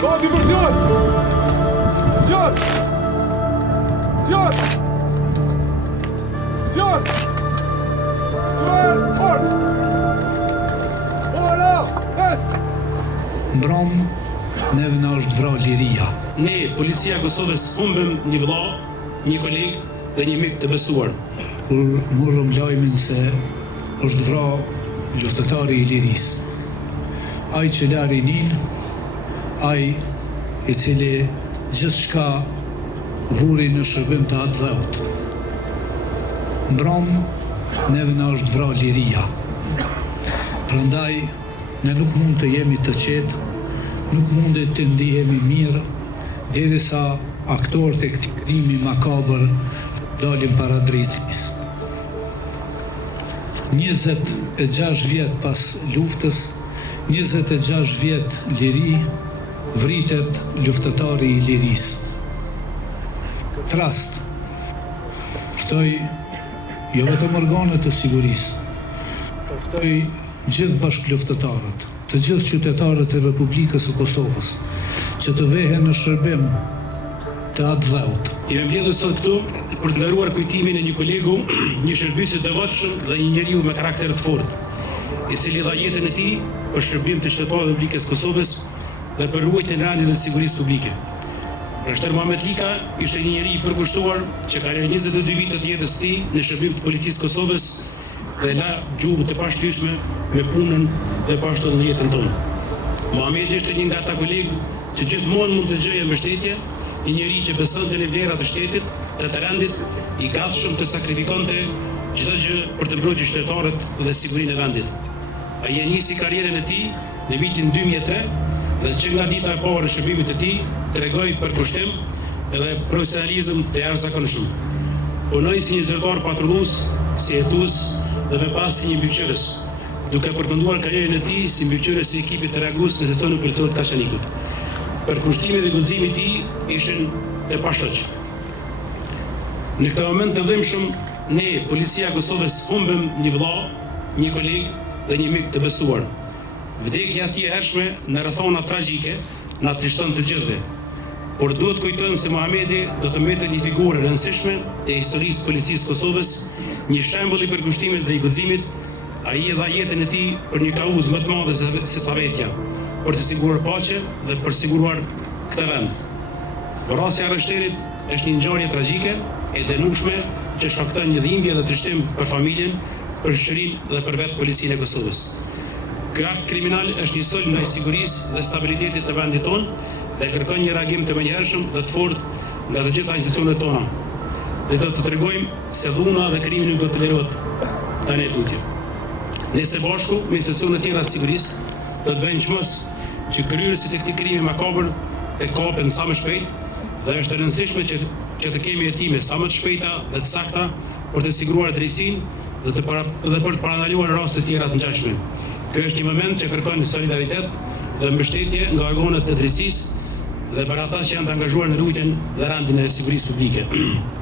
Gati për zjarë! Zjarë! Zjarë! Zjarë! Zjarë! Orë! Ora! Ec! Ndrom, neve na është vra liria. Ne, policia e Kosovës, humbëm një vëlla, një koleg dhe një mik të besuar. Kur morëm lajmin se është vra luftëtari i lirisë. Ai që la rinin, ai i cili gjithçka vuri në shërbim të atë dheut. Ndrom, neve na është vra liria. Prandaj, ne nuk mund të jemi të qetë, nuk mundet të ndihemi mirë, derisa aktorët e këtij krimi makabër dalin para drejtësisë. 26 vjet pas luftës, 26 vjet liri, vritet luftëtari i lirisë. Këtë rast, ftoj jo vetëm organet të sigurisë, ftoj gjithë bashkëluftëtarët, të gjithë qytetarët e Republikës së Kosovës, që të vehen në shërbim të atë dheut. Jemi mbledhur sot këtu për të ndaruar kujtimin e një kolegu, një shërbëes i devotshëm dhe një njeriu me karakter të fortë, i cili dha jetën e tij për shërbim të qytetarëve të Republikës së Kosovës dhe për ruajtjen e rendit dhe sigurisë publike. Prashter Muhamet Lika ishte një njeri i përkushtuar që ka lënë 22 vite të jetës së tij në shërbim të policisë së Kosovës dhe la gjuhë të pashtyshme me punën dhe pashtu në jetën tonë. Muhameti ishte një nga ata kolegë që gjithmonë mund të gjejë mbështetje, një njeri që besonte në vlerat të shtetit, të rendit, i gatshëm të sakrifikonte çdo gjë për të mbrojtur qytetarët dhe sigurinë e vendit. Ai e nisi karrierën e tij në vitin 2003 dhe që nga dita e parë e shërbimit të tij tregoi përkushtim dhe profesionalizëm të jashtëzakonshëm. Punoi si një zyrtar patrullues, si hetues dhe më pas si një mbikëqyrës, duke përfunduar karrierën e tij si mbikëqyrës i ekipit të reagues në seksionin policore të Kashanikut. Përkushtimi dhe guximi i tij ishin të pashoq. Në këtë moment të dhimbshëm, ne, policia e Kosovës, humbëm një vëlla, një koleg dhe një mik të besuar. Vdekja e tij e hershme në rrethona tragjike na trishton të gjithëve. Por duhet kujtojmë se Muhameti do të mbetet një figurë e rëndësishme e historisë policisë Kosovës, një shembull i përkushtimit dhe i guximit. Ai e dha jetën e tij për një kauzë më të madhe se sa vetja, për të siguruar paqe dhe për siguruar këtë vend. Vrasja e arreshterit është një ngjarje tragjike e dënueshme që shkakton një dhimbje dhe trishtim për familjen, për shoqërinë dhe për vetë policinë e Kosovës. Ky akt kriminal është një sulm ndaj sigurisë dhe stabilitetit të vendit tonë dhe kërkon një reagim të menjëhershëm dhe të fortë nga të gjitha institucionet tona. Dhe do të tregojmë se dhuna dhe krimi nuk do të lejohet tani tutje. Ne së bashku me institucionet tjera të sigurisë do të bëjmë çmos që kryerësit e këtij krimi makabër të kapen sa më shpejt dhe është e rëndësishme që të kemi hetime sa më të shpejta dhe të sakta për të siguruar drejtsinë dhe për të parandaluar raste të tjera të ngjashme. Ky është një moment që kërkon solidaritet dhe mbështetje nga organet të drejtësisë dhe për ata që janë të angazhuar në ruajtjen dhe rendin e sigurisë publike.